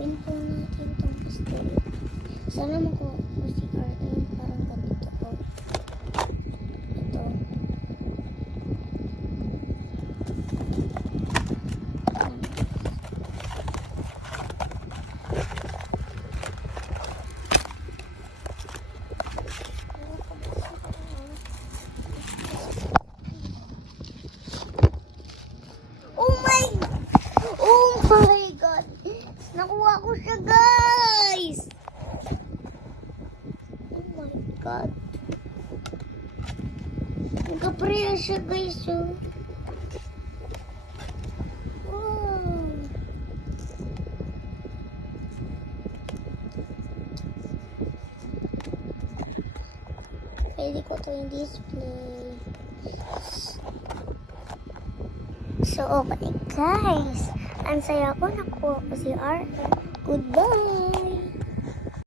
Open po natin itong pastel. Sana makuha ko si Arlene. Parang ganito po. Ito. Oh my God! Nakuha ko siya, guys! Oh my God! Nagkapreya siya, guys, oh. Wow! Pwede ko ito yung display. So, okay, guys. Ang saya ko, nakuha ko si Arthur. Goodbye!